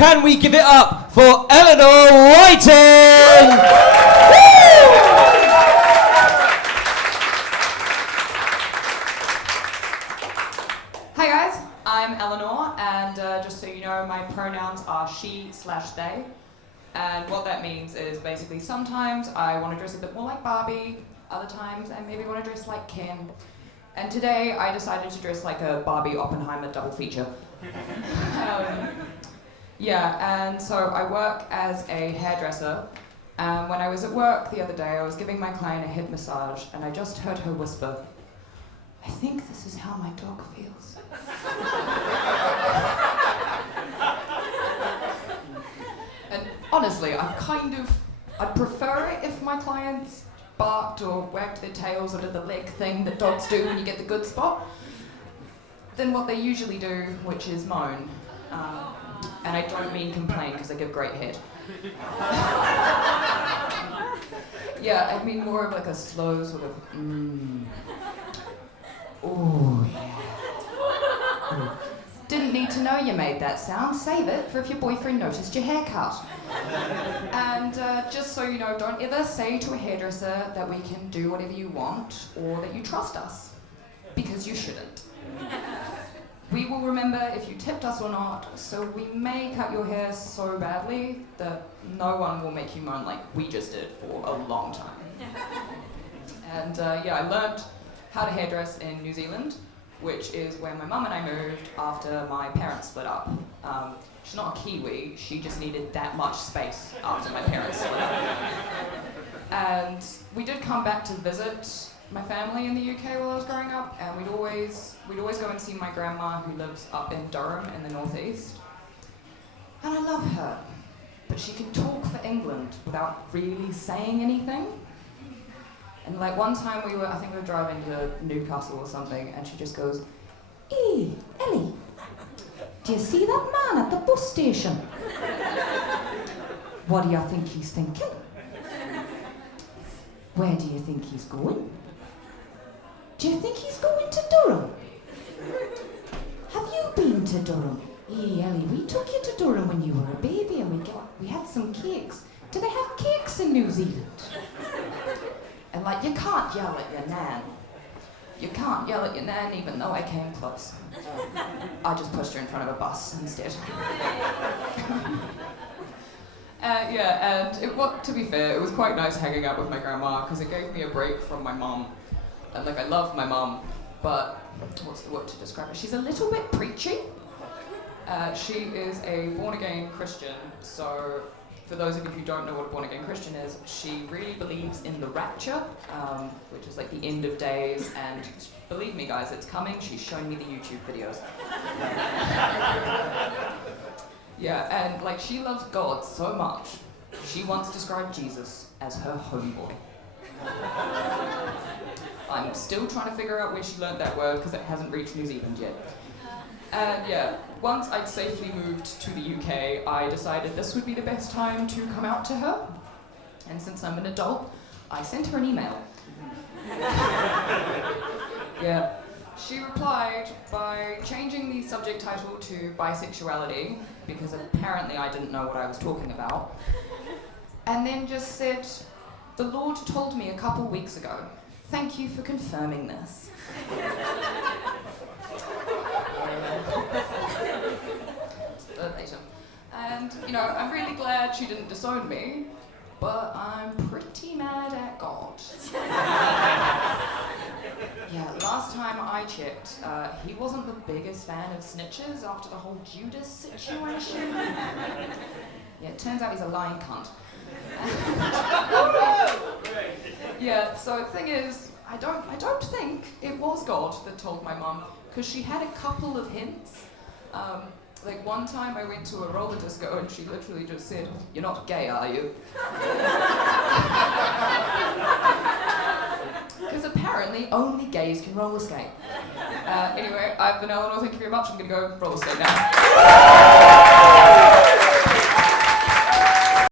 can we give it up for Elenor Whiting? Hi guys, I'm Elenor, and just so you know, my pronouns are she/they. And what that means is basically sometimes I want to dress a bit more like Barbie, other times I maybe want to dress like Ken. And today I decided to dress like a Barbie Oppenheimer double feature. And so I work as a hairdresser. When I was at work the other day, I was giving my client a head massage, and I just heard her whisper, "I think this is how my dog feels." And honestly, I'd prefer it if my clients barked or wagged their tails or did the leg thing that dogs do when you get the good spot, than what they usually do, which is moan. And I don't mean complain, because I give great head. Yeah, I mean more of like a slow sort of, ooh, yeah. Didn't need to know you made that sound. Save it for if your boyfriend noticed your haircut. And just so you know, don't ever say to a hairdresser that we can do whatever you want or that you trust us, because you shouldn't. We will remember if you tipped us or not, so we may cut your hair so badly that no one will make you moan like we just did for a long time. And I learned how to hairdress in New Zealand, which is where my mum and I moved after my parents split up. She's not a Kiwi, she just needed that much space after my parents split up. And we did come back to visit my family in the UK while I was growing up, and we'd always go and see my grandma, who lives up in Durham in the northeast. And I love her, but she can talk for England without really saying anything. And like one time we were driving to Newcastle or something, and she just goes, "Hey, Ellie, do you see that man at the bus station? What do you think he's thinking? Where do you think he's going? Do you think he's going to Durham? Have you been to Durham? Hey, Ellie, we took you to Durham when you were a baby, and we had some cakes. Do they have cakes in New Zealand?" And like, you can't yell at your nan. You can't yell at your nan even though I came close. I just pushed her in front of a bus instead. To be fair, it was quite nice hanging out with my grandma, because it gave me a break from my mum. And like, I love my mum, but what's the word to describe her? She's a little bit preachy. She is a born-again Christian, so for those of you who don't know what a born-again Christian is, she really believes in the rapture, which is like the end of days, and believe me guys, it's coming. She's showing me the YouTube videos. And like, she loves God so much, she once described Jesus as her homeboy. I'm still trying to figure out where she learned that word, because it hasn't reached New Zealand yet. And once I'd safely moved to the UK, I decided this would be the best time to come out to her. And since I'm an adult, I sent her an email. She replied by changing the subject title to bisexuality, because apparently I didn't know what I was talking about. And then just said, "The Lord told me a couple weeks ago. Thank you for confirming this." Verbatim. And, I'm really glad she didn't disown me, but I'm pretty mad at God. Last time I checked, he wasn't the biggest fan of snitches after the whole Judas situation. It turns out he's a lying cunt. So the thing is, I don't think it was God that told my mum, because she had a couple of hints. Like one time I went to a roller disco and she literally just said, "You're not gay, are you?" Because apparently only gays can roller skate. Anyway, I've been Elenor, thank you very much. I'm gonna go roller skate now.